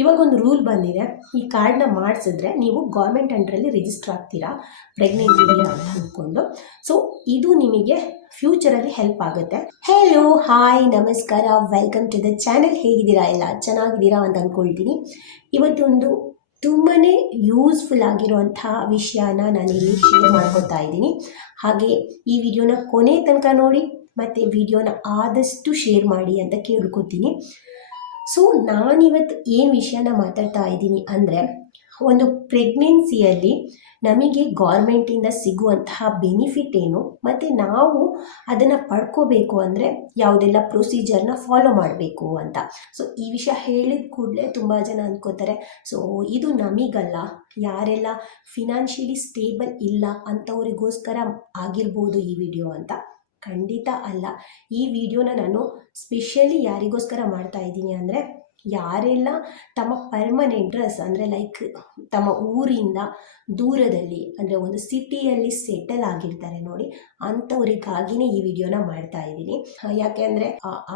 ಇವಾಗ ಒಂದು ರೂಲ್ ಬಂದಿದೆ. ಈ ಕಾರ್ಡ್ನ ಮಾಡಿಸಿದ್ರೆ ನೀವು ಗೌರ್ಮೆಂಟ್ ಅಂಡ್ರಲ್ಲಿ ರಿಜಿಸ್ಟರ್ ಆಗ್ತೀರಾ? ಪ್ರೆಗ್ನೆಂಟ್ ಇದೆಯಾ ಅಂತ ಅಂದ್ಕೊಂಡು ಸೊ ಇದು ನಿಮಗೆ ಫ್ಯೂಚರಲ್ಲಿ ಹೆಲ್ಪ್ ಆಗುತ್ತೆ. ಹೆಲೋ ಹಾಯ್ ನಮಸ್ಕಾರ ವೆಲ್ಕಮ್ ಟು ದ ಚಾನೆಲ್ ಹೇಗಿದ್ದೀರಾ ಎಲ್ಲ? ಚೆನ್ನಾಗಿದ್ದೀರಾ ಅಂತ ಅಂದ್ಕೊಳ್ತೀನಿ ಇವತ್ತೊಂದು ತುಂಬಾ ಯೂಸ್ಫುಲ್ ಆಗಿರುವಂಥ ವಿಷಯನ ನಾನು ಇಲ್ಲಿ ಶೇರ್ ಮಾಡ್ಕೊತಾ ಇದ್ದೀನಿ. ಹಾಗೆ ಈ ವಿಡಿಯೋನ ಕೊನೆ ತನಕ ನೋಡಿ, ಮತ್ತು ವಿಡಿಯೋನ ಆದಷ್ಟು ಶೇರ್ ಮಾಡಿ ಅಂತ ಕೇಳ್ಕೊತೀನಿ. ಸೊ ನಾನಿವತ್ತು ಏನು ವಿಷಯನ ಮಾತಾಡ್ತಾ ಇದ್ದೀನಿ ಅಂದರೆ, ಒಂದು ಪ್ರೆಗ್ನೆನ್ಸಿಯಲ್ಲಿ ನಮಗೆ ಗೌರ್ಮೆಂಟಿಂದ ಸಿಗುವಂತಹ ಬೆನಿಫಿಟ್ ಏನು, ಮತ್ತು ನಾವು ಅದನ್ನು ಪಡ್ಕೋಬೇಕು ಅಂದರೆ ಯಾವುದೆಲ್ಲ ಪ್ರೊಸೀಜರ್ನ ಫಾಲೋ ಮಾಡಬೇಕು ಅಂತ. ಸೊ ಈ ವಿಷಯ ಹೇಳಿದ ಕೂಡಲೇ ತುಂಬ ಜನ ಅಂದ್ಕೋತಾರೆ ಸೊ ಇದು ನಮಗಲ್ಲ, ಯಾರೆಲ್ಲ ಫಿನಾನ್ಷಿಯಲಿ ಸ್ಟೇಬಲ್ ಇಲ್ಲ ಅಂಥವರಿಗೋಸ್ಕರ ಆಗಿರ್ಬೋದು ಈ ವಿಡಿಯೋ ಅಂತ. ಖಂಡಿತ ಅಲ್ಲ. ಈ ವಿಡಿಯೋನ ನಾನು ಸ್ಪೆಷಲಿ ಯಾರಿಗೋಸ್ಕರ ಮಾಡ್ತಾ ಇದ್ದೀನಿ ಅಂದರೆ ಯಾರೆಲ್ಲ ತಮ್ಮ ಪರ್ಮನೆಂಟ್ ಡ್ರೆಸ್ ಅಂದರೆ ಲೈಕ್ ತಮ್ಮ ಊರಿಂದ ದೂರದಲ್ಲಿ ಅಂದರೆ ಒಂದು ಸಿಟಿಯಲ್ಲಿ ಸೆಟಲ್ ಆಗಿರ್ತಾರೆ ನೋಡಿ, ಅಂಥವರಿಗಾಗಿನೇ ಈ ವಿಡಿಯೋನ ಮಾಡ್ತಾ ಇದ್ದೀನಿ. ಯಾಕೆ ಅಂದರೆ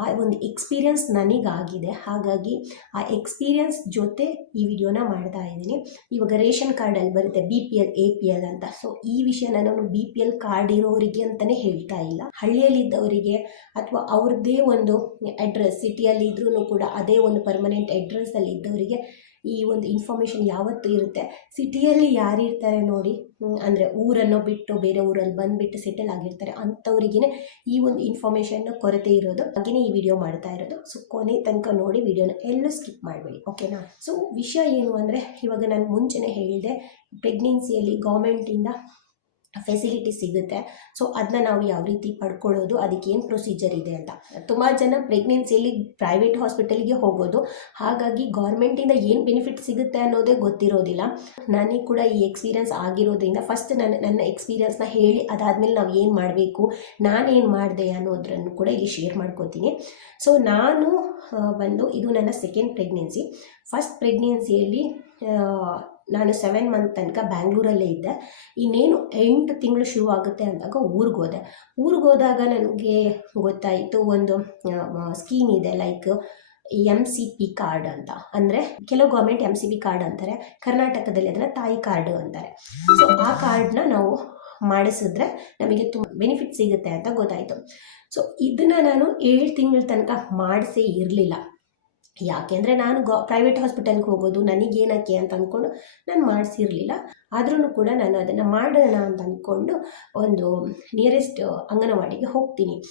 ಆ ಒಂದು ಎಕ್ಸ್ಪೀರಿಯನ್ಸ್ ನನಗಾಗಿದೆ. ಹಾಗಾಗಿ ಆ ಎಕ್ಸ್ಪೀರಿಯನ್ಸ್ ಜೊತೆ ಈ ವಿಡಿಯೋನ ಮಾಡ್ತಾ ಇದ್ದೀನಿ. ಇವಾಗ ರೇಷನ್ ಕಾರ್ಡಲ್ಲಿ ಬರುತ್ತೆ B P L A P L ಅಂತ. ಸೊ ಈ ವಿಷಯ ನಾನು ಬಿ ಪಿ ಎಲ್ ಕಾರ್ಡ್ ಇರೋರಿಗೆ ಅಂತಲೇ ಹೇಳ್ತಾ ಇಲ್ಲ. ಹಳ್ಳಿಯಲ್ಲಿದ್ದವರಿಗೆ ಅಥವಾ ಅವ್ರದ್ದೇ ಒಂದು ಅಡ್ರೆಸ್ ಸಿಟಿಯಲ್ಲಿ ಇದ್ರೂ ಕೂಡ ಅದೇ ಒಂದು ಪರ್ಮನೆಂಟ್ ಅಡ್ರೆಸ್ಸಲ್ಲಿ ಇದ್ದವರಿಗೆ ಈ ಒಂದು ಇನ್ಫಾರ್ಮೇಷನ್ ಯಾವತ್ತೂ ಇರುತ್ತೆ. ಸಿಟಿಯಲ್ಲಿ ಯಾರಿರ್ತಾರೆ ನೋಡಿ ಅಂದರೆ ಊರನ್ನು ಬಿಟ್ಟು ಬೇರೆ ಊರಲ್ಲಿ ಬಂದುಬಿಟ್ಟು ಸೆಟಲ್ ಆಗಿರ್ತಾರೆ ಅಂಥವ್ರಿಗೇ ಈ ಒಂದು ಇನ್ಫಾರ್ಮೇಷನ್ನ ಕೊರತೆ ಇರೋದು. ಹಾಗೆಯೇ ಈ ವಿಡಿಯೋ ಮಾಡ್ತಾ ಇರೋದು. ಸೊ ಕೊನೆ ತನಕ ನೋಡಿ ವಿಡಿಯೋನ ಎಲ್ಲೂ ಸ್ಕಿಪ್ ಮಾಡಬೇಡಿ ಓಕೆನಾ ಸೊ ವಿಷಯ ಏನು ಅಂದರೆ, ಇವಾಗ ನಾನು ಮುಂಚೆನೇ ಹೇಳಿದೆ ಪ್ರೆಗ್ನೆನ್ಸಿಯಲ್ಲಿ ಗೌರ್ಮೆಂಟಿಂದ ಫೆಸಿಲಿಟಿ ಸಿಗುತ್ತೆ. ಸೊ ಅದನ್ನ ನಾವು ಯಾವ ರೀತಿ ಪಡ್ಕೊಳ್ಳೋದು, ಅದಕ್ಕೆ ಏನು ಪ್ರೊಸೀಜರ್ ಇದೆ ಅಂತ. ತುಂಬ ಜನ ಪ್ರೆಗ್ನೆನ್ಸಿಯಲ್ಲಿ ಪ್ರೈವೇಟ್ ಹಾಸ್ಪಿಟಲ್ಗೆ ಹೋಗೋದು. ಹಾಗಾಗಿ ಗೌರ್ಮೆಂಟಿಂದ ಏನು ಬೆನಿಫಿಟ್ ಸಿಗುತ್ತೆ ಅನ್ನೋದೇ ಗೊತ್ತಿರೋದಿಲ್ಲ. ನನಗೆ ಕೂಡ ಈ ಎಕ್ಸ್ಪೀರಿಯನ್ಸ್ ಆಗಿರೋದ್ರಿಂದ ಫಸ್ಟ್ ನನ್ನ ನನ್ನ ಎಕ್ಸ್ಪೀರಿಯನ್ಸ್ನ ಹೇಳಿ, ಅದಾದಮೇಲೆ ನಾವು ಏನು ಮಾಡಬೇಕು ನಾನೇನು ಮಾಡಿದೆ ಅನ್ನೋದ್ರನ್ನು ಕೂಡ ಇಲ್ಲಿ ಶೇರ್ ಮಾಡ್ಕೋತೀನಿ. ಸೊ ನಾನು ಬಂದು, ಇದು ನನ್ನ ಸೆಕೆಂಡ್ ಪ್ರೆಗ್ನೆನ್ಸಿ ಫಸ್ಟ್ ಪ್ರೆಗ್ನೆನ್ಸಿಯಲ್ಲಿ ನಾನು ಸೆವೆನ್ ಮಂತ್ ತನಕ ಬ್ಯಾಂಗ್ಳೂರಲ್ಲೇ ಇದ್ದೆ. ಇನ್ನೇನು ಎಂಟು ತಿಂಗಳು ಶುರು ಆಗುತ್ತೆ ಅಂದಾಗ ಊರಿಗೆ ಹೋದೆ. ಊರಿಗೆ ಹೋದಾಗ ನನಗೆ ಗೊತ್ತಾಯಿತು ಒಂದು ಸ್ಕೀಮ್ ಇದೆ like M C P card ಅಂತ. ಅಂದರೆ ಕೆಲವು government M C P card ಅಂತಾರೆ, ಕರ್ನಾಟಕದಲ್ಲಿ ಅದನ್ನು ತಾಯಿ ಕಾರ್ಡು ಅಂತಾರೆ. ಸೊ ಆ ಕಾರ್ಡ್ನ ನಾವು ಮಾಡಿಸಿದ್ರೆ ನಮಗೆ ತುಂಬ ಬೆನಿಫಿಟ್ ಸಿಗುತ್ತೆ ಅಂತ ಗೊತ್ತಾಯಿತು. ಸೊ ಇದನ್ನು ನಾನು ಏಳು ತಿಂಗಳ ತನಕ ಮಾಡಿಸೇ ಇರಲಿಲ್ಲ. ಯಾಕೆಂದರೆ ನಾನು ಗಾ ಪ್ರೈವೇಟ್ ಹಾಸ್ಪಿಟಲ್ಗೆ ಹೋಗೋದು, ನನಗೇನಕ್ಕೆ ಅಂತ ಅಂದ್ಕೊಂಡು ನಾನು ಮಾಡಿಸಿರಲಿಲ್ಲ. ಆದ್ರೂ ಕೂಡ ನಾನು ಅದನ್ನು ಮಾಡೋಣ ಅಂತ ಅಂದ್ಕೊಂಡು ಒಂದು ನಿಯರೆಸ್ಟ್ ಅಂಗನವಾಡಿಗೆ ಹೋಗ್ತೀನಿ.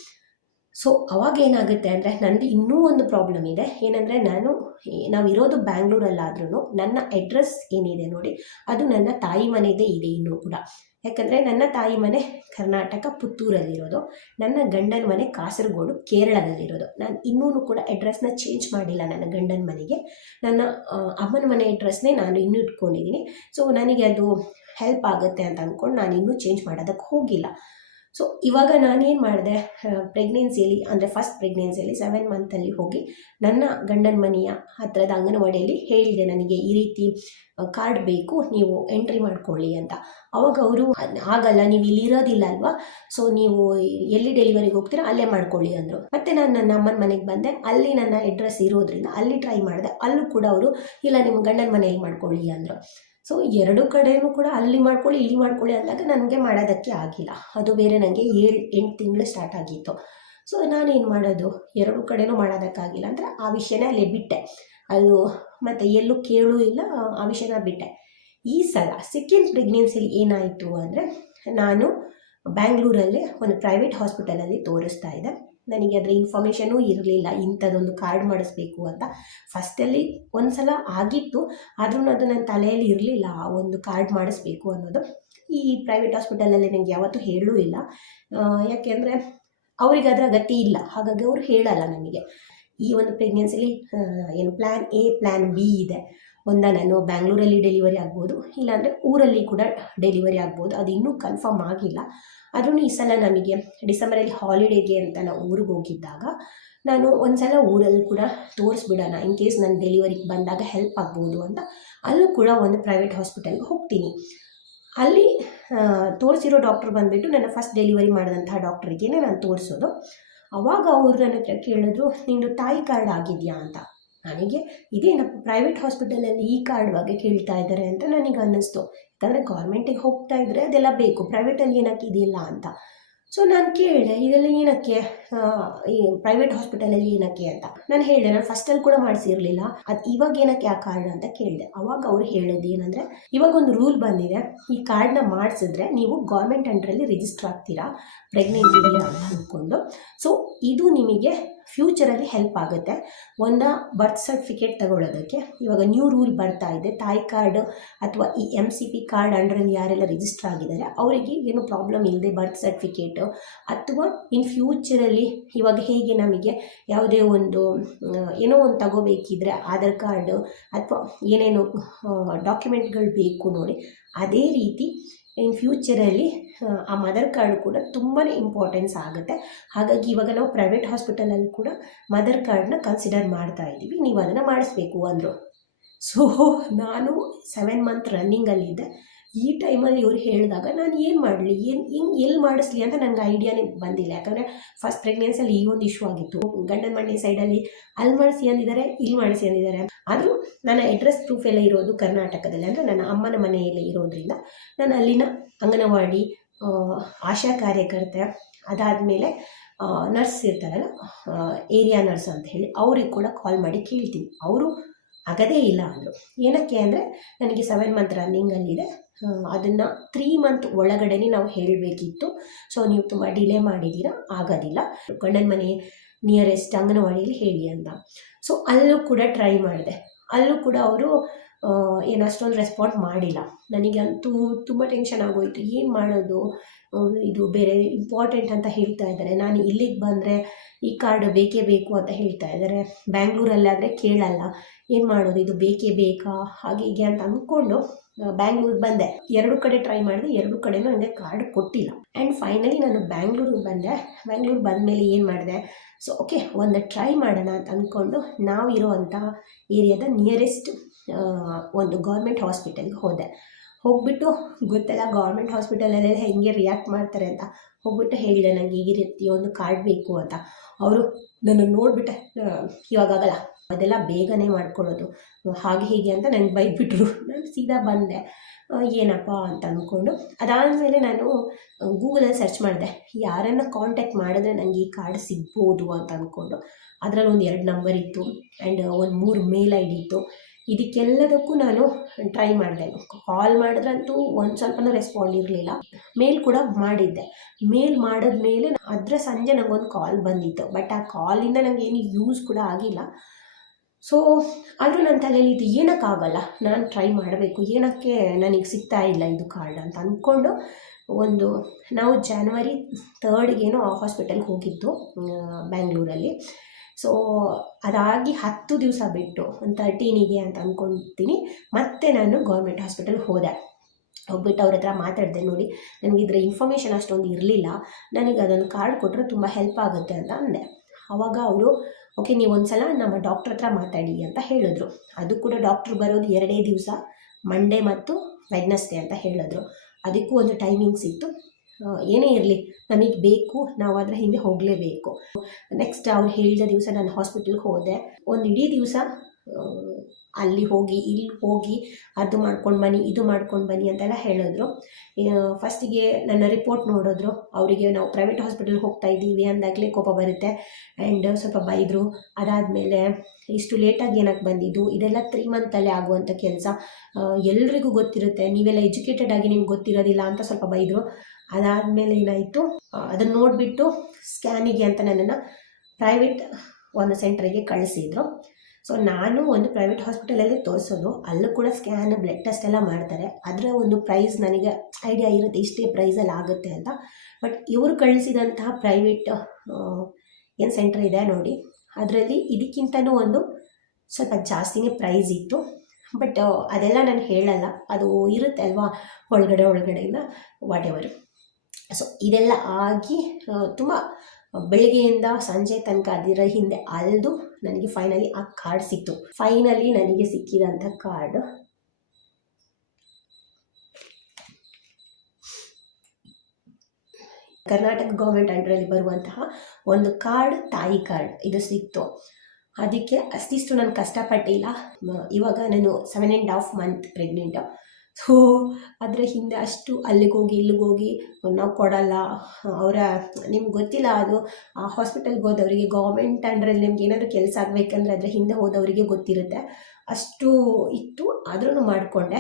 ಸೊ ಅವಾಗ ಏನಾಗುತ್ತೆ ಅಂದರೆ ನಂದು ಇನ್ನೂ ಒಂದು ಪ್ರಾಬ್ಲಮ್ ಇದೆ. ಏನಂದರೆ ನಾನು ನಾವಿರೋದು ಬ್ಯಾಂಗ್ಳೂರಲ್ಲಾದ್ರೂ ನನ್ನ ಅಡ್ರೆಸ್ ಏನಿದೆ ನೋಡಿ, ಅದು ನನ್ನ ತಾಯಿ ಮನೆಯದೇ ಇದೆ ಇನ್ನೂ ಕೂಡ. ಯಾಕಂದರೆ ನನ್ನ ತಾಯಿ ಮನೆ ಕರ್ನಾಟಕ ಪುತ್ತೂರಲ್ಲಿರೋದು. ನನ್ನ ಗಂಡನ ಮನೆ ಕಾಸರಗೋಡು ಕೇರಳದಲ್ಲಿರೋದು. ನಾನು ಇನ್ನೂ ಕೂಡ ಅಡ್ರೆಸ್ನ ಚೇಂಜ್ ಮಾಡಿಲ್ಲ ನನ್ನ ಗಂಡನ ಮನೆಗೆ. ನನ್ನ ಅಮ್ಮನ ಮನೆ ಅಡ್ರೆಸ್ನೇ ನಾನು ಇನ್ನೂ ಇಟ್ಕೊಂಡಿದ್ದೀನಿ ಸೊ ನನಗೆ ಅದು ಹೆಲ್ಪ್ ಆಗುತ್ತೆ ಅಂತ ಅಂದ್ಕೊಂಡು ನಾನು ಇನ್ನೂ ಚೇಂಜ್ ಮಾಡೋದಕ್ಕೆ ಹೋಗಿಲ್ಲ. ಸೊ ಇವಾಗ ನಾನೇನು ಮಾಡಿದೆ ಪ್ರೆಗ್ನೆನ್ಸಿಯಲ್ಲಿ ಅಂದರೆ ಫಸ್ಟ್ ಪ್ರೆಗ್ನೆನ್ಸಿಯಲ್ಲಿ ಸೆವೆನ್ ಮಂತಲ್ಲಿ ಹೋಗಿ ನನ್ನ ಗಂಡನ ಮನೆಯ ಹತ್ತಿರದ ಅಂಗನವಾಡಿಯಲ್ಲಿ ಹೇಳಿದೆ ನನಗೆ ಈ ರೀತಿ ಕಾರ್ಡ್ ಬೇಕು, ನೀವು ಎಂಟ್ರಿ ಮಾಡ್ಕೊಳ್ಳಿ ಅಂತ. ಅವಾಗ ಅವರು, ಆಗಲ್ಲ, ನೀವು ಇಲ್ಲಿ ಇರೋದಿಲ್ಲ ಅಲ್ವಾ? ಸೊ ನೀವು ಎಲ್ಲಿ ಡೆಲಿವರಿಗೆ ಹೋಗ್ತೀರಾ ಅಲ್ಲೇ ಮಾಡ್ಕೊಳ್ಳಿ ಅಂದರು. ಮತ್ತು ನಾನು ನನ್ನ ಅಮ್ಮನ ಮನೆಗೆ ಬಂದೆ. ಅಲ್ಲಿ ನನ್ನ ಅಡ್ರೆಸ್ ಇರೋದ್ರಿಂದ ಅಲ್ಲಿ ಟ್ರೈ ಮಾಡಿದೆ. ಅಲ್ಲೂ ಕೂಡ ಅವರು, ಇಲ್ಲ, ನಿಮ್ಮ ಗಂಡನ ಮನೆಯಲ್ಲಿ ಮಾಡ್ಕೊಳ್ಳಿ ಅಂದರು. ಸೊ ಎರಡು ಕಡೆಯೂ ಕೂಡ ಅಲ್ಲಿ ಮಾಡ್ಕೊಳ್ಳಿ, ಇಲ್ಲಿ ಮಾಡ್ಕೊಳ್ಳಿ ಅಂದಾಗ ನನಗೆ ಮಾಡೋದಕ್ಕೆ ಆಗಿಲ್ಲ. ಅದು ಬೇರೆ ನನಗೆ ಏಳು, ಎಂಟು ತಿಂಗಳು ಸ್ಟಾರ್ಟ್ ಆಗಿತ್ತು. ಸೊ ನಾನೇನು ಮಾಡೋದು? ಎರಡು ಕಡೆನೂ ಮಾಡೋದಕ್ಕಾಗಿಲ್ಲ ಅಂದರೆ ಆ ವಿಷಯನ ಅಲ್ಲಿ ಬಿಟ್ಟೆ. ಅದು ಮತ್ತು ಎಲ್ಲೂ ಕೇಳೂ ಇಲ್ಲ, ಆ ವಿಷಯನ ಬಿಟ್ಟೆ. ಈ ಸಲ ಸೆಕೆಂಡ್ ಪ್ರೆಗ್ನೆನ್ಸಿಲಿ ಏನಾಯಿತು ಅಂದರೆ, ನಾನು ಬ್ಯಾಂಗ್ಳೂರಲ್ಲೇ ಒಂದು ಪ್ರೈವೇಟ್ ಹಾಸ್ಪಿಟಲಲ್ಲಿ ತೋರಿಸ್ತಾ ಇದ್ದೆ. ನನಗೆ ಅದರ ಇನ್ಫಾರ್ಮೇಷನೂ ಇರಲಿಲ್ಲ. ಇಂಥದ್ದೊಂದು ಕಾರ್ಡ್ ಮಾಡಿಸ್ಬೇಕು ಅಂತ. ಫಸ್ಟಲ್ಲಿ ಒಂದು ಸಲ ಆಗಿತ್ತು. ಆದ್ರೂ ಅದು ನನ್ನ ತಲೆಯಲ್ಲಿ ಇರಲಿಲ್ಲ, ಆ ಒಂದು ಕಾರ್ಡ್ ಮಾಡಿಸ್ಬೇಕು ಅನ್ನೋದು. ಈ ಪ್ರೈವೇಟ್ ಹಾಸ್ಪಿಟಲಲ್ಲಿ ನನಗೆ ಯಾವತ್ತೂ ಹೇಳೂ ಇಲ್ಲ. ಯಾಕೆಂದರೆ ಅವ್ರಿಗೆ ಅದರ ಗತಿ ಇಲ್ಲ. ಹಾಗಾಗಿ ಅವರು ಹೇಳಲ್ಲ ನನಗೆ. ಈ ಒಂದು ಪ್ರೆಗ್ನೆನ್ಸಿಲಿ ಏನು ಪ್ಲ್ಯಾನ್ ಎ ಪ್ಲ್ಯಾನ್ ಬಿ ಇದೆ. ಒಂದ ನಾನು ಬ್ಯಾಂಗ್ಳೂರಲ್ಲಿ ಡೆಲಿವರಿ ಆಗ್ಬೋದು, ಇಲ್ಲಾಂದರೆ ಊರಲ್ಲಿ ಕೂಡ ಡೆಲಿವರಿ ಆಗ್ಬೋದು, ಅದು ಇನ್ನೂ ಕನ್ಫರ್ಮ್ ಆಗಿಲ್ಲ. ಆದ್ರೂ ಈ ಸಲ ನಮಗೆ ಡಿಸೆಂಬರಲ್ಲಿ ಹಾಲಿಡೇಗೆ ಅಂತ ನಾವು ಊರಿಗೆ ಹೋಗಿದ್ದಾಗ ನಾನು ಒಂದು ಸಲ ಊರಲ್ಲಿ ಕೂಡ ತೋರಿಸ್ಬಿಡೋಣ ಇನ್ ಕೇಸ್ ನಾನು ಡೆಲಿವರಿಗೆ ಬಂದಾಗ ಹೆಲ್ಪ್ ಆಗ್ಬೋದು ಅಂತ. ಅಲ್ಲೂ ಕೂಡ ಒಂದು ಪ್ರೈವೇಟ್ ಹಾಸ್ಪಿಟಲ್ಗೆ ಹೋಗ್ತೀನಿ. ಅಲ್ಲಿ ತೋರಿಸಿರೋ ಡಾಕ್ಟ್ರ್ ಬಂದುಬಿಟ್ಟು ನನ್ನ ಫಸ್ಟ್ ಡೆಲಿವರಿ ಮಾಡಿದಂತಹ ಡಾಕ್ಟ್ರಿಗೇ ನಾನು ತೋರಿಸೋದು. ಅವಾಗ ಅವರು ನನ್ನ ಹತ್ರ ಕೇಳಿದ್ರು, ನಿಂದು ತಾಯಿ ಕಾರ್ಡ್ ಆಗಿದೆಯಾ? ಅಂತ. ನನಗೆ ಇದೇನಪ್ಪ ಪ್ರೈವೇಟ್ ಹಾಸ್ಪಿಟಲಲ್ಲಿ ಈ ಕಾರ್ಡ್ ಬಗ್ಗೆ ಕೇಳ್ತಾ ಇದ್ದಾರೆ ಅಂತ ನನಗೆ ಅನ್ನಿಸ್ತು. ಯಾಕಂದರೆ ಗೌರ್ಮೆಂಟಿಗೆ ಹೋಗ್ತಾ ಇದ್ದರೆ ಅದೆಲ್ಲ ಬೇಕು ಪ್ರೈವೇಟಲ್ಲಿ ಏನಕ್ಕೆ ಇದಿಲ್ಲ ಅಂತ. ಸೊ ನಾನು ಕೇಳಿದೆ, ಇದೆಲ್ಲ ಏನಕ್ಕೆ? ಈ ಪ್ರೈವೇಟ್ ಹಾಸ್ಪಿಟಲಲ್ಲಿ ಏನಕ್ಕೆ ಅಂತ. ನಾನು ಹೇಳಿದೆ, ನಾನು ಫಸ್ಟಲ್ಲಿ ಕೂಡ ಮಾಡಿಸಿರಲಿಲ್ಲ. ಅದು ಇವಾಗ ಏನಕ್ಕೆ ಆ ಕಾರ್ಡ್ ಅಂತ ಕೇಳಿದೆ. ಅವಾಗ ಅವ್ರು ಹೇಳೋದು ಏನಂದರೆ, ಇವಾಗ ಒಂದು ರೂಲ್ ಬಂದಿದೆ. ಈ ಕಾರ್ಡ್ನ ಮಾಡಿಸಿದ್ರೆ ನೀವು ಗೌರ್ಮೆಂಟ್ ಅಂಡ್ರಲ್ಲಿ ರಿಜಿಸ್ಟರ್ ಆಗ್ತೀರಾ ಪ್ರೆಗ್ನೆಂಟ್ ಇದೆಯಾ ಅಂತ ಅಂದ್ಕೊಂಡು. ಸೊ ಇದು ನಿಮಗೆ ಫ್ಯೂಚರಲ್ಲಿ ಹೆಲ್ಪ್ ಆಗುತ್ತೆ. ಒಂದು ಬರ್ತ್ ಸರ್ಟಿಫಿಕೇಟ್ ತಗೊಳ್ಳೋದಕ್ಕೆ. ಇವಾಗ ನ್ಯೂ ರೂಲ್ ಬರ್ತಾ ಇದೆ. ತಾಯಿ ಕಾರ್ಡ್ ಅಥವಾ ಈ ಎಂ ಸಿ ಪಿ ಕಾರ್ಡ್ ಅಂಡ್ರಲ್ಲಿ ಯಾರೆಲ್ಲ ರಿಜಿಸ್ಟರ್ ಆಗಿದ್ದಾರೆ, ಅವರಿಗೆ ಏನು ಪ್ರಾಬ್ಲಮ್ ಇಲ್ಲದೆ ಬರ್ತ್ ಸರ್ಟಿಫಿಕೇಟು ಅಥವಾ ಇನ್ ಫ್ಯೂಚರಲ್ಲಿ ಇವಾಗ ಹೇಗೆ ನಮಗೆ ಯಾವುದೇ ಒಂದು ಏನೋ ಒಂದು ತಗೋಬೇಕಿದ್ರೆ ಆಧಾರ್ ಕಾರ್ಡು ಅಥವಾ ಏನೇನು ಡಾಕ್ಯುಮೆಂಟ್ಗಳು ಬೇಕು ನೋಡಿ, ಅದೇ ರೀತಿ ಇನ್ ಫ್ಯೂಚರಲ್ಲಿ ಆ ಮದರ್ ಕಾರ್ಡ್ ಕೂಡ ತುಂಬಾ ಇಂಪಾರ್ಟೆನ್ಸ್ ಆಗುತ್ತೆ. ಹಾಗಾಗಿ ಇವಾಗ ನಾವು ಪ್ರೈವೇಟ್ ಹಾಸ್ಪಿಟಲಲ್ಲಿ ಕೂಡ ಮದರ್ ಕಾರ್ಡ್ನ ಕನ್ಸಿಡರ್ ಮಾಡ್ತಾ ಇದ್ದೀವಿ. ನೀವು ಅದನ್ನು ಮಾಡಿಸ್ಬೇಕು ಅಂದರು. ಸೊ ನಾನು ಸೆವೆನ್ ಮಂತ್ ರನ್ನಿಂಗಲ್ಲಿದ್ದೆ ಈ ಟೈಮಲ್ಲಿ ಇವ್ರು ಹೇಳಿದಾಗ ನಾನು ಏನು ಮಾಡಲಿ? ಏನು ಹಿಂಗೆ ಎಲ್ಲಿ ಮಾಡಿಸ್ಲಿ ಅಂತ ನನಗೆ ಐಡಿಯಾನೇ ಬಂದಿಲ್ಲ. ಯಾಕಂದರೆ ಫಸ್ಟ್ ಪ್ರೆಗ್ನೆನ್ಸಲ್ಲಿ ಈ ಒಂದು ಇಶ್ಯೂ ಆಗಿತ್ತು. ಗಂಡನ ಮನೆ ಸೈಡಲ್ಲಿ ಅಲ್ಲಿ ಮಾಡಿಸಿ ಅಂದಿದ್ದಾರೆ ಇಲ್ಲಿ ಮಾಡಿಸಿ ಅಂದಿದ್ದಾರೆ ಆದರೂ ನನ್ನ ಅಡ್ರೆಸ್ ಪ್ರೂಫ್ ಎಲ್ಲ ಇರೋದು ಕರ್ನಾಟಕದಲ್ಲಿ. ಅಂದರೆ ನನ್ನ ಅಮ್ಮನ ಮನೆಯಲ್ಲಿ ಇರೋದ್ರಿಂದ ನಾನು ಅಲ್ಲಿನ ಅಂಗನವಾಡಿ ಆಶಾ ಕಾರ್ಯಕರ್ತೆ, ಅದಾದಮೇಲೆ ನರ್ಸ್ ಇರ್ತಾರಲ್ಲ ಏರಿಯಾ ನರ್ಸ್ ಅಂತ ಹೇಳಿ ಅವ್ರಿಗೆ ಕೂಡ ಕಾಲ್ ಮಾಡಿ ಕೇಳ್ತೀನಿ. ಅವರು ಆಗದೇ ಇಲ್ಲ ಅಂದರು. ಏನಕ್ಕೆ ಅಂದರೆ ನನಗೆ ಸೆವೆನ್ ಮಂತ್ ರನ್ನಿಂಗಲ್ಲಿದೆ ಅದನ್ನು ತ್ರೀ ಮಂತ್ ಒಳಗಡೆ ನಾವು ಹೇಳಬೇಕಿತ್ತು. ಸೊ ನೀವು ತುಂಬ ಡಿಲೇ ಮಾಡಿದ್ದೀರಾ ಆಗೋದಿಲ್ಲ. ಗಂಡನ ಮನೆ ನಿಯರೆಸ್ಟ್ ಅಂಗನವಾಡಿಯಲ್ಲಿ ಹೇಳಿ ಅಂತ. ಸೊ ಅಲ್ಲೂ ಕೂಡ ಟ್ರೈ ಮಾಡಿದೆ. ಅಲ್ಲೂ ಕೂಡ ಅವರು ಏನು ಅಷ್ಟೊಂದು ರೆಸ್ಪಾಂಡ್ ಮಾಡಿಲ್ಲ. ನನಗೆ ಅಂತೂ ತುಂಬ ಟೆನ್ಷನ್ ಆಗೋಯಿತು. ಏನು ಮಾಡೋದು? ಇದು ಬೇರೆ ಇಂಪಾರ್ಟೆಂಟ್ ಅಂತ ಹೇಳ್ತಾ ಇದ್ದಾರೆ. ನಾನು ಇಲ್ಲಿಗೆ ಬಂದರೆ ಈ ಕಾರ್ಡ್ ಬೇಕೇ ಬೇಕು ಅಂತ ಹೇಳ್ತಾ ಇದ್ದಾರೆ. ಬ್ಯಾಂಗ್ಳೂರಲ್ಲಾದರೆ ಕೇಳಲ್ಲ. ಏನು ಮಾಡೋದು? ಇದು ಬೇಕೇ ಬೇಕಾ? ಹಾಗೆ ಹೀಗೆ ಅಂತ ಅಂದ್ಕೊಂಡು ಬ್ಯಾಂಗ್ಳೂರಿಗೆ ಬಂದೆ. ಎರಡು ಕಡೆ ಟ್ರೈ ಮಾಡಿದೆ, ಎರಡು ಕಡೆನೂ ನನಗೆ ಕಾರ್ಡ್ ಕೊಟ್ಟಿಲ್ಲ. ಆ್ಯಂಡ್ ಫೈನಲಿ ನಾನು ಬ್ಯಾಂಗ್ಳೂರಿಗೆ ಬಂದೆ. ಬ್ಯಾಂಗ್ಳೂರು ಬಂದಮೇಲೆ ಏನು ಮಾಡಿದೆ? ಸೊ ಓಕೆ ಒಂದು ಟ್ರೈ ಮಾಡೋಣ ಅಂತ ಅಂದ್ಕೊಂಡು ನಾವು ಇರೋವಂಥ ಏರಿಯಾದ ನಿಯರೆಸ್ಟ್ ಒಂದು ಗೌರ್ಮೆಂಟ್ ಹಾಸ್ಪಿಟಲ್ಗೆ ಹೋದೆ. ಹೋಗ್ಬಿಟ್ಟು ಗೊತ್ತಲ್ಲ ಗೌರ್ಮೆಂಟ್ ಹಾಸ್ಪಿಟಲಲ್ಲೆಲ್ಲ ಹೆಂಗೆ ರಿಯಾಕ್ಟ್ ಮಾಡ್ತಾರೆ ಅಂತ. ಹೋಗ್ಬಿಟ್ಟು ಹೇಳಿದೆ ನನಗೆ ಈ ರೀತಿ ಒಂದು ಕಾರ್ಡ್ ಬೇಕು ಅಂತ. ಅವರು ನನ್ನ ನೋಡಿಬಿಟ್ಟೆ. ಇವಾಗಲ್ಲ ಅದೆಲ್ಲ ಬೇಗನೆ ಮಾಡ್ಕೊಳ್ಳೋದು. ಹಾಗೆ ಹೀಗೆ ಅಂತ ನನಗೆ ಬೈದ್ಬಿಟ್ರು. ನಾನು ಸೀದಾ ಬಂದೆ. ಏನಪ್ಪ ಅಂತ ಅಂದ್ಕೊಂಡು. ಅದಾದಮೇಲೆ ನಾನು ಗೂಗಲಲ್ಲಿ ಸರ್ಚ್ ಮಾಡಿದೆ. ಯಾರನ್ನು ಕಾಂಟ್ಯಾಕ್ಟ್ ಮಾಡಿದ್ರೆ ನನಗೆ ಈ ಕಾರ್ಡ್ ಸಿಗ್ಬೋದು ಅಂತ ಅಂದ್ಕೊಂಡು. ಅದರಲ್ಲಿ ಒಂದು ಎರಡು ನಂಬರ್ ಇತ್ತು. ಆ್ಯಂಡ್ ಒಂದು ಮೂರು ಮೇಲ್ ಐ ಡಿ ಇತ್ತು. ಇದಕ್ಕೆಲ್ಲದಕ್ಕೂ ನಾನು ಟ್ರೈ ಮಾಡಿದೆ. ಕಾಲ್ ಮಾಡಿದ್ರಂತೂ ಒಂದು ಸ್ವಲ್ಪನೂ ರೆಸ್ಪಾಂಡ್ ಇರಲಿಲ್ಲ. ಮೇಲ್ ಕೂಡ ಮಾಡಿದ್ದೆ. ಮೇಲ್ ಮಾಡಿದ ಮೇಲೆ ಅದರ ಸಂಜೆ ನನಗೊಂದು ಕಾಲ್ ಬಂದಿತ್ತು. ಬಟ್ ಆ ಕಾಲಿಂದ ನನಗೆ ಏನು ಯೂಸ್ ಕೂಡ ಆಗಿಲ್ಲ. ಸೊ ಆದರೂ ನನ್ನ ತಲೆಯಲ್ಲಿ ಇದು ಏನಕ್ಕಾಗಲ್ಲ? ನಾನು ಟ್ರೈ ಮಾಡಬೇಕು. ಏನಕ್ಕೆ ನನಗೆ ಸಿಗ್ತಾ ಇಲ್ಲ ಇದು ಕಾರ್ಡ್ ಅಂತ ಅಂದ್ಕೊಂಡು ಒಂದು, ನಾವು ಜಾನ್ವರಿ ತರ್ಡ್ಗೇನೋ ಹಾಸ್ಪಿಟಲ್ಗೆ ಹೋಗಿದ್ದು ಬ್ಯಾಂಗ್ಳೂರಲ್ಲಿ ಸೊ ಅದಾಗಿ ಹತ್ತು ದಿವಸ ಬಿಟ್ಟು ಒಂದು ತರ್ಟೀನಿಗೆ ಅಂತ ಅಂದ್ಕೊತೀನಿ ಮತ್ತೆ ನಾನು ಗೌರ್ಮೆಂಟ್ ಹಾಸ್ಪಿಟಲ್ಗೆ ಹೋದೆ. ಹೋಗ್ಬಿಟ್ಟು ಅವ್ರ ಹತ್ರ ಮಾತಾಡಿದೆ, ನೋಡಿ, ನನಗೆ ಇದರ ಇನ್ಫಾರ್ಮೇಷನ್ ಅಷ್ಟೊಂದು ಇರಲಿಲ್ಲ. ನನಗೆ ಅದೊಂದು ಕಾರ್ಡ್ ಕೊಟ್ಟರೆ ತುಂಬ ಹೆಲ್ಪ್ ಆಗುತ್ತೆ ಅಂತ ಅಂದೆ. ಆವಾಗ ಅವರು, ಓಕೆ, ನೀವು ಒಂದ್ಸಲ ನಮ್ಮ ಡಾಕ್ಟ್ರ್ ಹತ್ರ ಮಾತಾಡಿ ಅಂತ ಹೇಳಿದ್ರು. ಅದು ಕೂಡ ಡಾಕ್ಟ್ರು ಬರೋದು ಎರಡೇ ದಿವಸ ಮಂಡೇ ಮತ್ತು ವೆಡ್ನಸ್ಡೇ ಅಂತ ಹೇಳಿದ್ರು. ಅದಕ್ಕೂ ಒಂದು ಟೈಮಿಂಗ್ಸ್ ಇತ್ತು. ಏನೇ ಇರಲಿ, ನಮಗೆ ಬೇಕು ನಾವು ಅದರ ಹಿಂದೆ ಹೋಗಲೇಬೇಕು. ನೆಕ್ಸ್ಟ್ ಅವ್ರು ಹೇಳಿದ ದಿವಸ ನಾನು ಹಾಸ್ಪಿಟಲ್ಗೆ ಹೋದೆ. ಒಂದು ಇಡೀ ದಿವಸ ಅಲ್ಲಿ ಹೋಗಿ, ಇಲ್ಲಿ ಹೋಗಿ, ಅದು ಮಾಡ್ಕೊಂಡು ಬನ್ನಿ, ಇದು ಮಾಡ್ಕೊಂಡು ಬನ್ನಿ ಅಂತೆಲ್ಲ ಹೇಳಿದ್ರು. ಫಸ್ಟಿಗೆ ನನ್ನ ರಿಪೋರ್ಟ್ ನೋಡಿದ್ರು. ಅವರಿಗೆ ನಾವು ಪ್ರೈವೇಟ್ ಹಾಸ್ಪಿಟಲ್ಗೆ ಹೋಗ್ತಾ ಇದ್ದೀವಿ ಅಂದಾಗಲೇ ಕೋಪ ಬರುತ್ತೆ. ಆ್ಯಂಡ್ ಸ್ವಲ್ಪ ಬೈದರು. ಅದಾದಮೇಲೆ ಇಷ್ಟು ಲೇಟಾಗಿ ಏನಕ್ಕೆ ಬಂದಿದ್ದು? ಇದೆಲ್ಲ ತ್ರೀ ಮಂತಲ್ಲೇ ಆಗುವಂಥ ಕೆಲಸ. ಎಲ್ರಿಗೂ ಗೊತ್ತಿರುತ್ತೆ. ನೀವೆಲ್ಲ ಎಜುಕೇಟೆಡ್ ಆಗಿ ನಿಮ್ಗೆ ಗೊತ್ತಿರೋದಿಲ್ಲ ಅಂತ ಸ್ವಲ್ಪ ಬೈದರು. ಅದಾದಮೇಲೆ ಏನಾಯಿತು? ಅದನ್ನು ನೋಡಿಬಿಟ್ಟು ಸ್ಕ್ಯಾನಿಗೆ ಅಂತ ನನ್ನನ್ನು ಪ್ರೈವೇಟ್ ಒಂದು ಸೆಂಟ್ರಿಗೆ ಕಳಿಸಿದ್ರು. ಸೊ ನಾನು ಒಂದು ಪ್ರೈವೇಟ್ ಹಾಸ್ಪಿಟಲಲ್ಲಿ ತೋರಿಸೋದು. ಅಲ್ಲೂ ಕೂಡ ಸ್ಕ್ಯಾನ್ ಬ್ಲಡ್ ಟೆಸ್ಟ್ ಎಲ್ಲ ಮಾಡ್ತಾರೆ. ಅದರ ಒಂದು ಪ್ರೈಸ್ ನನಗೆ ಐಡಿಯಾ ಇರುತ್ತೆ. ಇಷ್ಟೇ ಪ್ರೈಸಲ್ಲಿ ಆಗುತ್ತೆ ಅಂತ. ಬಟ್ ಇವರು ಕಳಿಸಿದಂತಹ ಪ್ರೈವೇಟ್ ಏನು ಸೆಂಟರ್ ಇದೆ ನೋಡಿ. ಅದರಲ್ಲಿ ಇದಕ್ಕಿಂತನೂ ಒಂದು ಸ್ವಲ್ಪ ಜಾಸ್ತಿನೇ ಪ್ರೈಸ್ ಇತ್ತು. ಬಟ್ ಅದೆಲ್ಲ ನಾನು ಹೇಳಲ್ಲ. ಅದು ಇರುತ್ತೆ ಅಲ್ವಾ? ಒಳಗಡೆ, ಒಳಗಡೆಯಿಂದ ವಾಟ್ ಎವರು ಸೊ ಇದೆಲ್ಲ ಆಗಿ ತುಂಬ ಬೆಳಿಗ್ಗೆಯಿಂದ ಸಂಜೆ ತನಕ ಅದರ ಹಿಂದೆ ಅಲ್ದು ನನಗೆ ಫೈನಲಿ ಆ ಕಾರ್ಡ್ ಸಿಕ್ತು. ಫೈನಲಿ ನನಗೆ ಸಿಕ್ಕಿದಂಥ ಕಾರ್ಡ್ ಕರ್ನಾಟಕ ಗೌರ್ಮೆಂಟ್ ಅಂಡ್ರಲ್ಲಿ ಬರುವಂತಹ ಒಂದು ಕಾರ್ಡ್ ತಾಯಿ ಕಾರ್ಡ್ ಇದು ಸಿಕ್ತು. ಅದಕ್ಕೆ ಅಷ್ಟಿಷ್ಟು ನಾನು ಕಷ್ಟಪಟ್ಟಿಲ್ಲ. ಇವಾಗ ನಾನು seven and half month pregnant so ಅದರ ಹಿಂದೆ ಅಷ್ಟು ಅಲ್ಲಿಗೆ ಹೋಗಿ, ಇಲ್ಲಿಗೆ ಹೋಗಿ ನಾವು ಕೊಡಲ್ಲ. ಅವರ, ನಿಮ್ಗೆ ಗೊತ್ತಿಲ್ಲ ಅದು, ಆ ಹಾಸ್ಪಿಟಲ್ಗೆ ಹೋದವರಿಗೆ ಗೌರ್ಮೆಂಟ್ ಅಂಡ್ರಲ್ಲಿ ನಿಮ್ಗೆ ಏನಾದರೂ ಕೆಲಸ ಆಗಬೇಕಂದ್ರೆ ಅದರ ಹಿಂದೆ ಹೋದವರಿಗೆ ಗೊತ್ತಿರುತ್ತೆ. ಅಷ್ಟು ಇತ್ತು. ಆದ್ರೂ ಮಾಡಿಕೊಂಡೆ.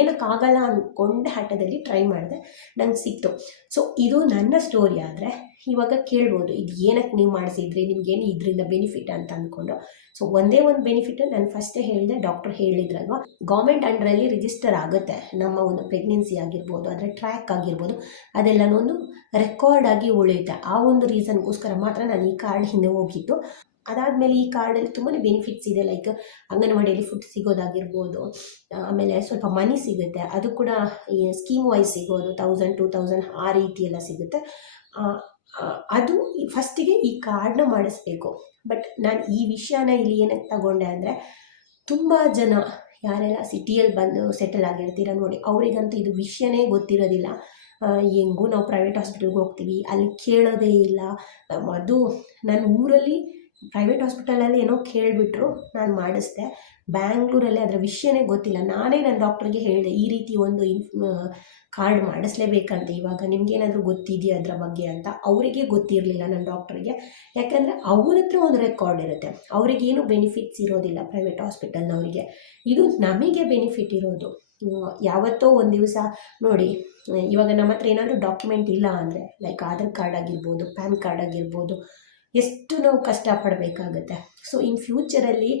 ಏನಕ್ಕಾಗಲ್ಲ ಅಂದ್ಕೊಂಡೆ ಹಠದಲ್ಲಿ ಟ್ರೈ ಮಾಡಿದೆ. ನಂಗೆ ಸಿಕ್ತು. ಸೊ ಇದು ನನ್ನ ಸ್ಟೋರಿ ಆದರೆ ಇವಾಗ ಕೇಳ್ಬೋದು. ಇದು ಏನಕ್ಕೆ ನೀವು ಮಾಡಿಸಿದ್ರಿ? ನಿಮ್ಗೇನು ಇದರಿಂದ ಬೆನಿಫಿಟ್ ಅಂತ ಅಂದ್ಕೊಂಡು ಸೊ ಒಂದೇ ಒಂದು ಬೆನಿಫಿಟ್ ನಾನು ಫಸ್ಟೇ ಹೇಳಿದೆ ಡಾಕ್ಟರ್ ಹೇಳಿದ್ರಲ್ವ? ಗೌರ್ಮೆಂಟ್ ಅಂಡ್ರಲ್ಲಿ ರಿಜಿಸ್ಟರ್ ಆಗುತ್ತೆ. ನಮ್ಮ ಒಂದು ಪ್ರೆಗ್ನೆನ್ಸಿ ಆಗಿರ್ಬೋದು ಅದರ ಟ್ರ್ಯಾಕ್ ಆಗಿರ್ಬೋದು. ಅದೆಲ್ಲನೂ ಒಂದು ರೆಕಾರ್ಡ್ ಆಗಿ ಉಳಿಯುತ್ತೆ. ಆ ಒಂದು ರೀಸನ್ಗೋಸ್ಕರ ಮಾತ್ರ ನಾನು ಈ ಕಾರ್ಡ್ ಹಿಂದೆ ಹೋಗಿದ್ದು. ಅದಾದಮೇಲೆ ಈ ಕಾರ್ಡಲ್ಲಿ ತುಂಬಾ ಬೆನಿಫಿಟ್ಸ್ ಇದೆ ಲೈಕ್ ಅಂಗನವಾಡಿಯಲ್ಲಿ ಫುಡ್ ಸಿಗೋದಾಗಿರ್ಬೋದು, ಆಮೇಲೆ ಸ್ವಲ್ಪ ಮನಿ ಸಿಗುತ್ತೆ, ಅದು ಕೂಡ ಈ ಸ್ಕೀಮ್ ವೈಸ್ ಸಿಗೋದು ತೌಸಂಡ್ ಟೂ ತೌಸಂಡ್ ಆ ರೀತಿ ಎಲ್ಲ ಸಿಗುತ್ತೆ ಅದು ಫಸ್ಟಿಗೆ ಈ ಕಾರ್ಡ್ನ ಮಾಡಿಸ್ಬೇಕು. ಬಟ್ ನಾನು ಈ ವಿಷಯನ ಇಲ್ಲಿ ಏನಕ್ಕೆ ತಗೊಂಡೆ ಅಂದರೆ, ತುಂಬ ಜನ ಯಾರೆಲ್ಲ ಸಿಟಿಯಲ್ಲಿ ಬಂದು ಸೆಟಲ್ ಆಗಿರ್ತೀರ ನೋಡಿ, ಅವರಿಗಂತೂ ಇದು ವಿಷಯನೇ ಗೊತ್ತಿರೋದಿಲ್ಲ. ಹೆಂಗೂ ನಾವು ಪ್ರೈವೇಟ್ ಹಾಸ್ಪಿಟಲ್ಗೆ ಹೋಗ್ತೀವಿ, ಅಲ್ಲಿ ಕೇಳೋದೇ ಇಲ್ಲ. ಅದು ನನ್ನ ಊರಲ್ಲಿ ಪ್ರೈವೇಟ್ ಹಾಸ್ಪಿಟಲಲ್ಲಿ ಏನೋ ಕೇಳಿಬಿಟ್ರು, ನಾನು ಮಾಡಿಸ್ದೆ. ಬ್ಯಾಂಗ್ಳೂರಲ್ಲಿ ಅದರ ವಿಷಯನೇ ಗೊತ್ತಿಲ್ಲ. ನಾನೇ ನನ್ನ ಡಾಕ್ಟ್ರಿಗೆ ಹೇಳಿದೆ, ಈ ರೀತಿ ಒಂದು ಇನ್ಫ್ ಕಾರ್ಡ್ ಮಾಡಿಸ್ಲೇಬೇಕಂತ. ಇವಾಗ ನಿಮ್ಗೇನಾದರೂ ಗೊತ್ತಿದೆಯಾ ಅದರ ಬಗ್ಗೆ ಅಂತ? ಅವರಿಗೆ ಗೊತ್ತಿರಲಿಲ್ಲ ನನ್ನ ಡಾಕ್ಟ್ರಿಗೆ ಯಾಕಂದರೆ ಅವ್ರ ಹತ್ರ ಒಂದು ರೆಕಾರ್ಡ್ ಇರುತ್ತೆ. ಅವರಿಗೇನು ಬೆನಿಫಿಟ್ಸ್ ಇರೋದಿಲ್ಲ ಪ್ರೈವೇಟ್ ಹಾಸ್ಪಿಟಲ್ನವರಿಗೆ ಇದು ನಮಗೆ ಬೆನಿಫಿಟ್ ಇರೋದು. ಯಾವತ್ತೋ ಒಂದು ದಿವಸ ನೋಡಿ, ಇವಾಗ ನಮ್ಮ ಹತ್ರ ಏನಾದರೂ ಡಾಕ್ಯುಮೆಂಟ್ ಇಲ್ಲ ಅಂದರೆ ಲೈಕ್ ಆಧಾರ್ ಕಾರ್ಡ್ ಆಗಿರ್ಬೋದು ಪ್ಯಾನ್ ಕಾರ್ಡ್ ಆಗಿರ್ಬೋದು ಎಷ್ಟು ನಾವು ಕಷ್ಟಪಡಬೇಕಾಗುತ್ತೆ. ಸೊ ಇನ್ ಫ್ಯೂಚರಲ್ಲಿ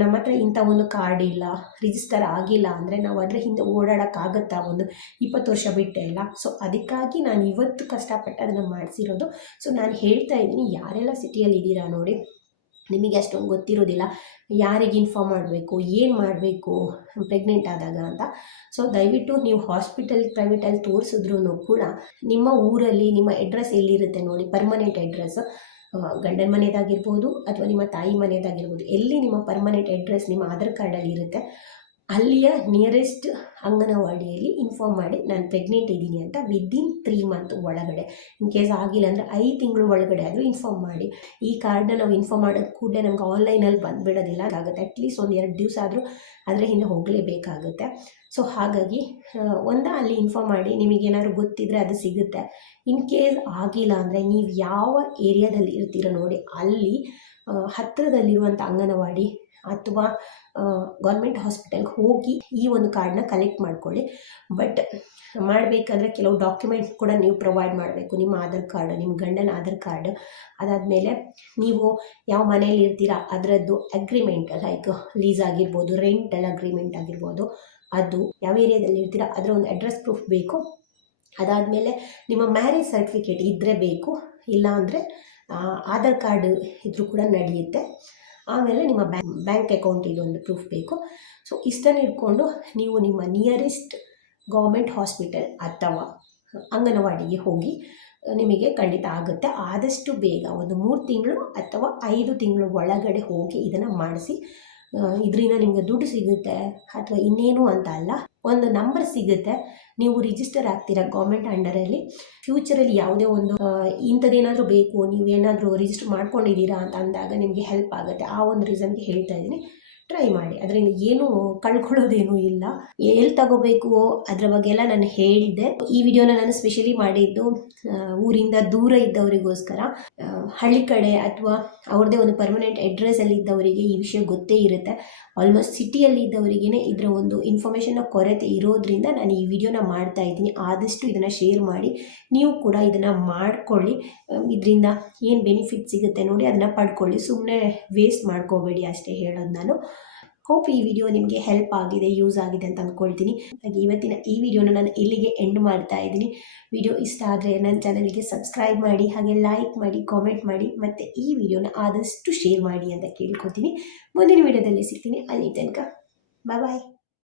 ನಮ್ಮ ಹತ್ರ ಇಂಥ ಒಂದು ಕಾರ್ಡ್ ಇಲ್ಲ ರಿಜಿಸ್ಟರ್ ಆಗಿಲ್ಲ ಅಂದರೆ ನಾವು ಅದರ ಹಿಂದೆ ಓಡಾಡೋಕ್ಕಾಗತ್ತಾ ಒಂದು ಇಪ್ಪತ್ತು ವರ್ಷ ಬಿಟ್ಟೆ ಇಲ್ಲ. ಸೊ ಅದಕ್ಕಾಗಿ ನಾನು ಇವತ್ತು ಕಷ್ಟಪಟ್ಟು ಅದನ್ನು ಮಾಡಿಸಿರೋದು. ಸೊ ನಾನು ಹೇಳ್ತಾ ಇದ್ದೀನಿ, ಯಾರೆಲ್ಲ ಸಿಟಿಯಲ್ಲಿ ಇದ್ದೀರಾ ನೋಡಿ, ನಿಮಗೆ ಅಷ್ಟೊಂದು ಗೊತ್ತಿರೋದಿಲ್ಲ, ಯಾರಿಗೆ ಇನ್ಫಾರ್ಮ್ ಮಾಡಬೇಕು, ಏನು ಮಾಡಬೇಕು ಪ್ರೆಗ್ನೆಂಟ್ ಆದಾಗ ಅಂತ. ಸೊ ದಯವಿಟ್ಟು ನೀವು ಹಾಸ್ಪಿಟಲ್ ಪ್ರೈವೇಟಲ್ಲಿ ತೋರಿಸಿದ್ರೂ ಕೂಡ, ನಿಮ್ಮ ಊರಲ್ಲಿ ನಿಮ್ಮ ಅಡ್ರೆಸ್ ಎಲ್ಲಿರುತ್ತೆ ನೋಡಿ ಪರ್ಮನೆಂಟ್ ಅಡ್ರೆಸ್ ಗಂಡನ ಮನೆಯದಾಗಿರ್ಬೋದು ಅಥವಾ ನಿಮ್ಮ ತಾಯಿ ಮನೆಯದಾಗಿರ್ಬೋದು ಎಲ್ಲಿ ನಿಮ್ಮ ಪರ್ಮನೆಂಟ್ ಅಡ್ರೆಸ್ ನಿಮ್ಮ ಆಧಾರ್ ಕಾರ್ಡಲ್ಲಿ ಇರುತ್ತೆ ಅಲ್ಲಿಯ ನಿಯರೆಸ್ಟ್ ಅಂಗನವಾಡಿಯಲ್ಲಿ ಇನ್ಫಾರ್ಮ್ ಮಾಡಿ, ನಾನು ಪ್ರೆಗ್ನೆಂಟ್ ಇದ್ದೀನಿ ಅಂತ ವಿದಿನ್ ತ್ರೀ ಮಂತ್ ಒಳಗಡೆ ಇನ್ ಕೇಸ್ ಆಗಿಲ್ಲ ಅಂದರೆ ಐದು ತಿಂಗಳು ಒಳಗಡೆ ಆದರೂ ಇನ್ಫಾರ್ಮ್ ಮಾಡಿ. ಈ ಕಾರ್ಡ್ನ ನಾವು ಇನ್ಫಾರ್ಮ್ ಮಾಡೋದು ಕೂಡಲೇ ನಮ್ಗೆ ಆನ್ಲೈನಲ್ಲಿ ಬಂದುಬಿಡೋದಿಲ್ಲ ಆಗುತ್ತೆ ಅಟ್ಲೀಸ್ಟ್ ಒಂದು ಎರಡು ದಿವಸ ಆದರೂ ಅದರ ಹಿಂದೆ ಹೋಗಲೇಬೇಕಾಗುತ್ತೆ. ಸೊ ಹಾಗಾಗಿ ಒಂದು ಅಲ್ಲಿ ಇನ್ಫಾರ್ಮ್ ಮಾಡಿ ನಿಮಗೇನಾದ್ರು ಗೊತ್ತಿದ್ದರೆ ಅದು ಸಿಗುತ್ತೆ. ಇನ್ ಕೇಸ್ ಆಗಿಲ್ಲ ಅಂದರೆ ನೀವು ಯಾವ ಏರಿಯಾದಲ್ಲಿ ಇರ್ತೀರೋ ನೋಡಿ, ಅಲ್ಲಿ ಹತ್ತಿರದಲ್ಲಿರುವಂಥ ಅಂಗನವಾಡಿ ಅಥವಾ ಗೌರ್ಮೆಂಟ್ ಹಾಸ್ಪಿಟಲ್ಗೆ ಹೋಗಿ ಈ ಒಂದು ಕಾರ್ಡ್ನ ಕಲೆಕ್ಟ್ ಮಾಡ್ಕೊಳ್ಳಿ. ಬಟ್ ಮಾಡಬೇಕಂದ್ರೆ ಕೆಲವು ಡಾಕ್ಯುಮೆಂಟ್ಸ್ ಕೂಡ ನೀವು ಪ್ರೊವೈಡ್ ಮಾಡಬೇಕು. ನಿಮ್ಮ ಆಧಾರ್ ಕಾರ್ಡ್ ನಿಮ್ಮ ಗಂಡನ ಆಧಾರ್ ಕಾರ್ಡ್ ಅದಾದಮೇಲೆ ನೀವು ಯಾವ ಮನೆಯಲ್ಲಿ ಇರ್ತೀರಾ, ಅದರದ್ದು ಅಗ್ರಿಮೆಂಟ್ ಲೈಕ್ ಲೀಸ್ ಆಗಿರ್ಬೋದು ರೆಂಟಲ್ ಅಗ್ರಿಮೆಂಟ್ ಆಗಿರ್ಬೋದು, ಅದು ಯಾವ ಏರಿಯಾದಲ್ಲಿ ಇರ್ತೀರಾ, ಅದರ ಒಂದು ಅಡ್ರೆಸ್ ಪ್ರೂಫ್ ಬೇಕು. ಅದಾದಮೇಲೆ ನಿಮ್ಮ ಮ್ಯಾರೇಜ್ ಸರ್ಟಿಫಿಕೇಟ್ ಇದ್ದರೆ ಬೇಕು. ಇಲ್ಲ ಅಂದರೆ ಆಧಾರ್ ಕಾರ್ಡ್ ಇದ್ರೂ ಕೂಡ ನಡೆಯುತ್ತೆ. ಆಮೇಲೆ ನಿಮ್ಮ ಬ್ಯಾಂಕ್ ಬ್ಯಾಂಕ್ ಅಕೌಂಟ್ ಇದೊಂದು ಪ್ರೂಫ್ ಬೇಕು. ಸೊ ಇಷ್ಟನ್ನು ಇಟ್ಕೊಂಡು ನೀವು ನಿಮ್ಮ ನಿಯರೆಸ್ಟ್ ಗೌರ್ಮೆಂಟ್ ಹಾಸ್ಪಿಟಲ್ ಅಥವಾ ಅಂಗನವಾಡಿಗೆ ಹೋಗಿ, ನಿಮಗೆ ಖಂಡಿತ ಆಗುತ್ತೆ. ಆದಷ್ಟು ಬೇಗ ಒಂದು ಮೂರು ತಿಂಗಳು ಅಥವಾ ಐದು ತಿಂಗಳು ಒಳಗಡೆ ಹೋಗಿ ಇದನ್ನು ಮಾಡಿಸಿ ಇದರಿಂದ ನಿಮಗೆ ದುಡ್ಡು ಸಿಗುತ್ತೆ ಅಥವಾ ಇನ್ನೇನು ಅಂತ ಅಲ್ಲ, ಒಂದು ನಂಬರ್ ಸಿಗುತ್ತೆ. ನೀವು ರಿಜಿಸ್ಟರ್ ಆಗ್ತೀರಾ ಗೌರ್ಮೆಂಟ್ ಅಂಡರಲ್ಲಿ ಫ್ಯೂಚರಲ್ಲಿ ಯಾವುದೇ ಒಂದು ಇಂಥದ್ದೇನಾದರೂ ಬೇಕು ನೀವು ಏನಾದರೂ ರಿಜಿಸ್ಟರ್ ಮಾಡ್ಕೊಂಡಿದ್ದೀರಾ ಅಂತ ಅಂದಾಗ ನಿಮಗೆ ಹೆಲ್ಪ್ ಆಗುತ್ತೆ. ಆ ಒಂದು ರೀಸನ್ಗೆ ಹೇಳ್ತಾ ಇದ್ದೀನಿ. ಟ್ರೈ ಮಾಡಿ. ಅದರಿಂದ ಏನು ಕಳ್ಕೊಳ್ಳೋದೇನೂ ಇಲ್ಲ. ಎಲ್ಲಿ ತಗೋಬೇಕು? ಅದರ ಬಗ್ಗೆ ಎಲ್ಲ ನಾನು ಹೇಳಿದೆ ಈ ವಿಡಿಯೋನ ನಾನು ಸ್ಪೆಷಲಿ ಮಾಡಿದ್ದು ಊರಿಂದ ದೂರ ಇದ್ದವರಿಗೋಸ್ಕರ. ಹಳ್ಳಿ ಕಡೆ ಅಥವಾ ಅವ್ರದ್ದೇ ಒಂದು ಪರ್ಮನೆಂಟ್ ಅಡ್ರೆಸ್ಸಲ್ಲಿ ಇದ್ದವರಿಗೆ ಈ ವಿಷಯ ಗೊತ್ತೇ ಇರುತ್ತೆ. ಆಲ್ಮೋಸ್ಟ್ ಸಿಟಿಯಲ್ಲಿ ಇದ್ದವರಿಗೇ ಇದರ ಒಂದು ಇನ್ಫಾರ್ಮೇಷನ್ನ ಕೊರತೆ ಇರೋದ್ರಿಂದ ನಾನು ಈ ವಿಡಿಯೋನ ಮಾಡ್ತಾ ಇದ್ದೀನಿ. ಆದಷ್ಟು ಇದನ್ನು ಶೇರ್ ಮಾಡಿ, ನೀವು ಕೂಡ ಇದನ್ನು ಮಾಡ್ಕೊಳ್ಳಿ. ಇದರಿಂದ ಏನು ಬೆನಿಫಿಟ್ ಸಿಗುತ್ತೆ ನೋಡಿ, ಅದನ್ನು ಪಡ್ಕೊಳ್ಳಿ. ಸುಮ್ಮನೆ ವೇಸ್ಟ್ ಮಾಡ್ಕೋಬೇಡಿ ಅಷ್ಟೇ ಹೇಳೋದು ನಾನು. ಹೋಪ್ ಈ ವಿಡಿಯೋ ನಿಮಗೆ ಹೆಲ್ಪ್ ಆಗಿದೆ ಯೂಸ್ ಆಗಿದೆ ಅಂತ ಅಂದ್ಕೊಳ್ತೀನಿ ಹಾಗೆ ಇವತ್ತಿನ ಈ ವಿಡಿಯೋನ ನಾನು ಇಲ್ಲಿಗೆ ಎಂಡ್ ಮಾಡ್ತಾ ಇದ್ದೀನಿ. ವಿಡಿಯೋ ಇಷ್ಟ ಆದರೆ ನನ್ನ ಚಾನಲ್ಗೆ ಸಬ್ಸ್ಕ್ರೈಬ್ ಮಾಡಿ, ಹಾಗೆ ಲೈಕ್ ಮಾಡಿ ಕಾಮೆಂಟ್ ಮಾಡಿ, ಮತ್ತು ಈ ವಿಡಿಯೋನ ಆದಷ್ಟು ಶೇರ್ ಮಾಡಿ ಅಂತ ಕೇಳ್ಕೊತೀನಿ. ಮುಂದಿನ ವಿಡಿಯೋದಲ್ಲಿ ಸಿಗ್ತೀನಿ. ಅಲ್ಲಿ ತನಕ ಬಾಯ್